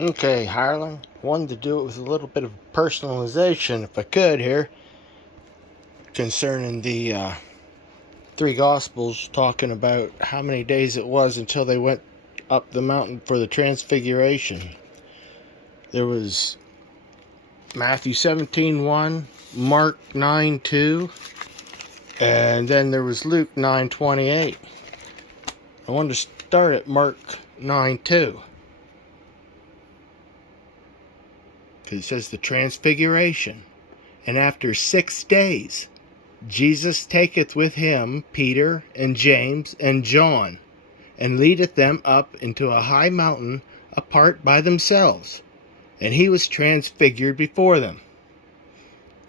Okay, Harlan. Wanted to do it with a little bit of personalization, if I could, here, concerning the three Gospels, talking about how many days it was until they went up the mountain for the Transfiguration. There was Matthew 17:1, Mark 9:2, and then there was Luke 9:28. I wanted to start at Mark 9:2. Because it says the Transfiguration. And after 6 days, Jesus taketh with him Peter and James and John, and leadeth them up into a high mountain apart by themselves. And he was transfigured before them.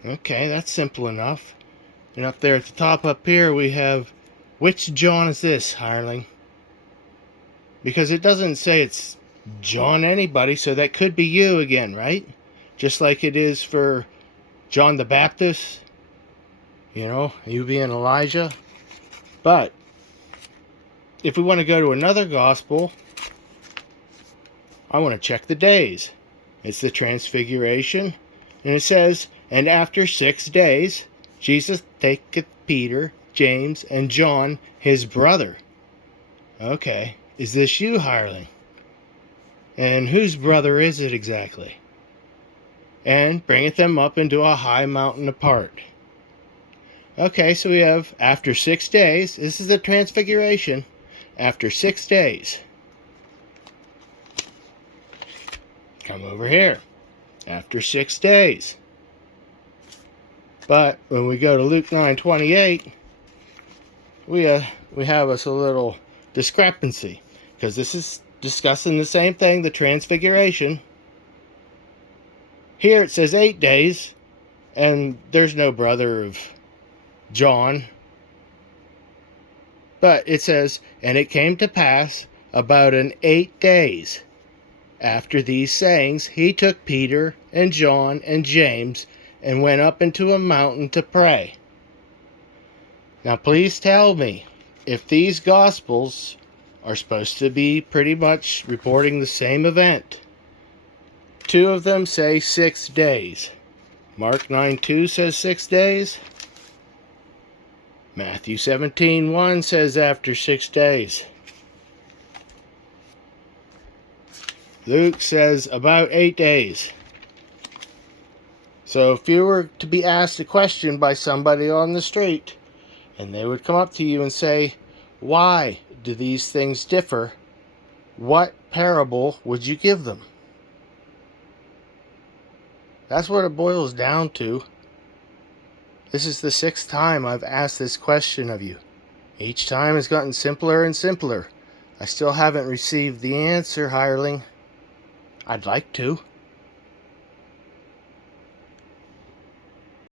Okay, that's simple enough. And up there at the top up here we have, which John is this, Hireling? Because it doesn't say it's John anybody, so that could be you again, right? Just like it is for John the Baptist, you being Elijah. But if we want to go to another gospel, I want to check the days. It's the Transfiguration, and it says, and after 6 days, Jesus taketh Peter, James, and John, his brother. Okay, is this you, Hireling? And whose brother is it exactly? And bringeth them up into a high mountain apart. Okay, so we have after 6 days. This is the Transfiguration. After 6 days. Come over here. After 6 days. But when we go to Luke 9:28, we have us a little discrepancy. Because this is discussing the same thing, the Transfiguration. Here it says 8 days, and there's no brother of John. But it says, and it came to pass about an 8 days after these sayings, he took Peter and John and James and went up into a mountain to pray. Now please tell me, if these Gospels are supposed to be pretty much reporting the same event, 2 of them say 6 days. Mark 9:2 says 6 days. Matthew 17:1 says after 6 days. Luke says about 8 days. So if you were to be asked a question by somebody on the street, and they would come up to you and say, why do these things differ? What parable would you give them? That's what it boils down to. This is the 6th time I've asked this question of you. Each time it's gotten simpler and simpler. I still haven't received the answer, Hireling. I'd like to.